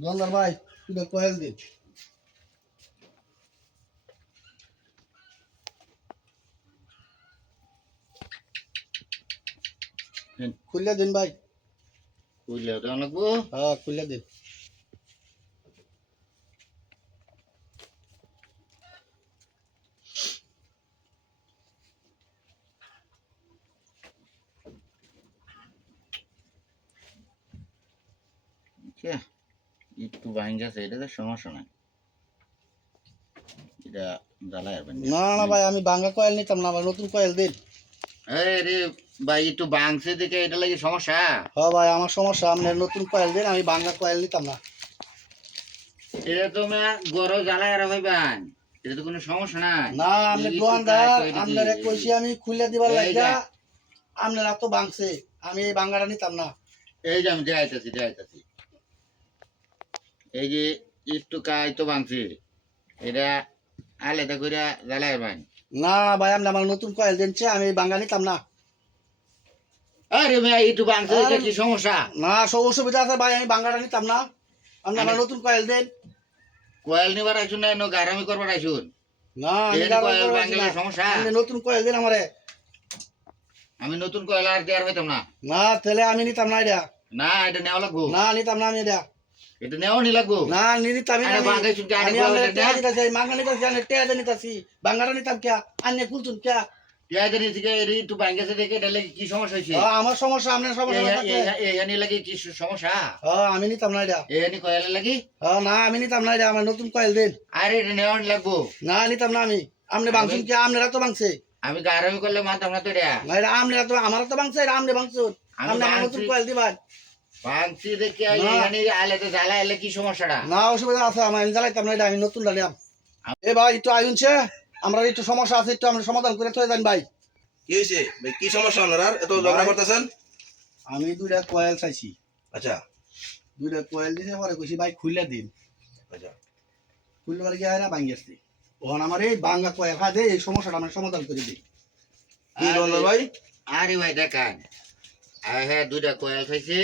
দোকানদার ভাই তুই কয়েল দিন। খুললে দিন ভাই। খুললে দেওয়া লাগবো। হ্যাঁ খুললে দিন। একটু ভাঙ গেছে, এটা তো সমস্যা নাই, এটা জ্বালায় আর না না ভাই আমি ভাঙ্গা কয়েল নিতাম না, ভাই নতুন কয়েল দিন। রে ভাই, একটু ভাঙছে দেখে এটা লাগে সমস্যা। হ্যাঁ ভাই আমার সমস্যা, আপনি নতুন কয়েল দিন, আমি ভাঙ্গা কয়েল নিতাম না। এটা তো গরম জ্বালায় আর হইবান, এটা তো কোনো সমস্যা নাই। না আপনি দোকানদার, আপনারা কইছি আমি খুলে দিবার লাগিয়া, আপনারা তো ভাঙছে, আমি এই ভাঙ্গাটা নিতাম না। এই যে আমি যাইতাছি, এই যে একটু কাজ তো ভাঙছে, এটা আলাদা করে জ্বালায় ভাই। না না ভাই আপনি আমার নতুন কয়েল দিনছে, আমি এই ভাঙ্গা নিতাম না। আরে ভাই একটু ভাঙছে, এটা কি সমস্যা? না সব অসুবিধা আছে ভাই, আমি ভাঙ্গাটা নিতাম না, আপনি আমার নতুন কয়েল দেন। কয়েল নিবার আইসুন না, এনে গারামি করবার আইসুন? না আমি কয়েল ভাঙলে সমস্যা? আপনি নতুন কয়েল দিন আমারে। আমি নতুন কয়েল আর দেওয়ার হইতাম না। না তাহলে আমি নিতাম না এটা। না এটা নেওয়া লাগবো। না নিতাম না আমি এটা। এটা নেওয়া নি লাগবো। না নিতাম আমি। আমি আপনার টেয়া দিতাছি, মাঙ্গা নিতাছি, আমি টেয়া দিয়ে নিতাছি, ভাঙ্গাটা নিতাম কে আন্নে খুলতুন কে? টিয়াদের থেকে এটা একটু ভাঙেছে দেখে এটা লাগে কি সমস্যা হয়েছে? আমার সমস্যা, আপনার সমস্যা। এখানে লাগে কি সমস্যা? আমি নিতাম না এটা। এখানে কয়েল লাগি? না আমি নিতাম না এটা, আমার নতুন কয়েল দিন। আরে এটা নেওয়া নি লাগবো। না নিতাম না আমি। আপনি ভাঙছুন কে? আপনারা তো ভাঙছে। আমি গারামি করলে মানতাম না তো এটা। না এটা আপনারা তো, আমার তো ভাঙছে, এটা আপনি ভাঙছুন। আপনি আমার নতুন কয়েল দিবেন। ভাঙছি দেখে এখানে আলাদা জ্বালা এলে কি সমস্যাটা? না অসুবিধা আছে, আমি জ্বালাইতাম না এটা, আমি নতুন জ্বালিয়াম। এ ভাই একটু আইনছে, আমরা একটু সমস্যা আছে, একটু আমরা সমাধান করে থয়ে যান ভাই। কি হয়েছে ভাই, কি সমস্যা আপনার? এত ঝগড়া করতেছেন? আমি দুইটা কয়েল চাইছি। আচ্ছা দুইটা কয়েল দিতে পরে কইছি ভাই খুললে দিন। আচ্ছা খুললে পরে গিয়ে না ভাঙ্গি আসছি। ওখান আমার এই ভাঙ্গা কয়েল খা দে, এই সমস্যাটা আমার সমাধান করে দিই। কি বললো ভাই? আরে ভাই দেখান, হ্যাঁ দুইটা কয়েল খাইছে,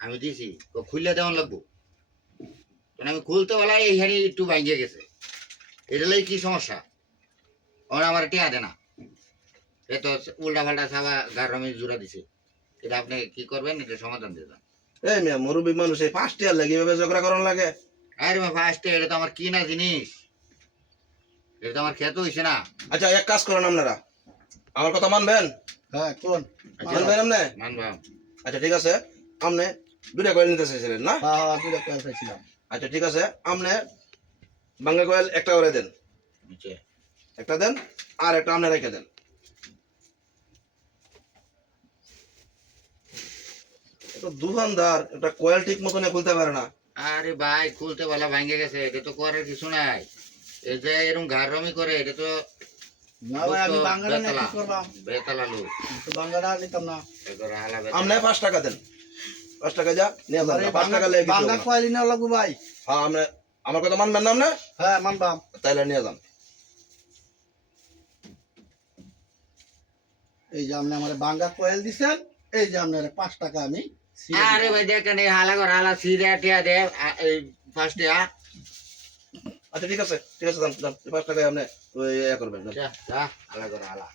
আমি দিছি, খুললে দেওয়ান লাগবো। আমি খুলতে বলা এইখানে একটু ভাঙিয়ে গেছে, এটা লাগে কি সমস্যা? ওরা আমার টিয়া দে না, এ তো উল্টা পাল্টা সাবা গারমে জোড়া দিছে, এটা আপনি কি করবেন, এটা সমাধান দিয়ে দেন। এই মিয়া মুরব্বী মানুষ, এই 5 টিয়ার লাগে এভাবে ঝগড়া করার লাগে? আরে ভাই ফার্স্টে এটা তো আমার কিনা জিনিস, এটা তো আমার খেতে হইছে না। আচ্ছা এক কাজ করেন আপনারা, আমার কথা মানবেন? হ্যাঁ কোন মানবেন আপনি? মানবাম। আচ্ছা ঠিক আছে, আপনি দুইটা কয়েল নিতে চাইছিলেন না? হ্যাঁ দুইটা কয়েল চাইছিলাম। আচ্ছা ঠিক আছে, আপনি ভাঙ্গা কয়েল একটা করে দেন, আচ্ছা একটা দেন, আর একটা আপনি রেখে দেন। তো দোকানদার একটা কয়েল ঠিক মতন খুলতে পারে না। আরে ভাই খুলতে বলা ভাঙে গেছে, এটা তো করার কিছু নাই, এই যে এরকম ঘাড়রমি করে, এটা তো না ভাই আমি ভাঙ্গাটা নিয়ে কি করবাম? বেতালা লোক, তো ভাঙ্গাটা নিতাম না। এবার হালা আপনি 5 টাকা দেন, 5 টাকা যা নিয়ে যান, 5 টাকা লেগে কিছু ভাঙ্গা না। কয়েল নিয়ে লাগবো ভাই। হ্যাঁ আপনি আমার কথা মানবেন না? আপনি হ্যাঁ মানবাম। তাইলে নিয়ে যান। এই যে আপনি আমার ভাঙ্গা কয়েল দিছেন, এই যে আপনার 5 টাকা আমি। আরে ভাই দেখেন এই হালা করে হালা সিরিয়া টিয়া দে, এই ফার্স্টে আচ্ছা ঠিক আছে যান যান, 5 টাকায় আপনি ওই করবেন। যা যা হালা করে হালা।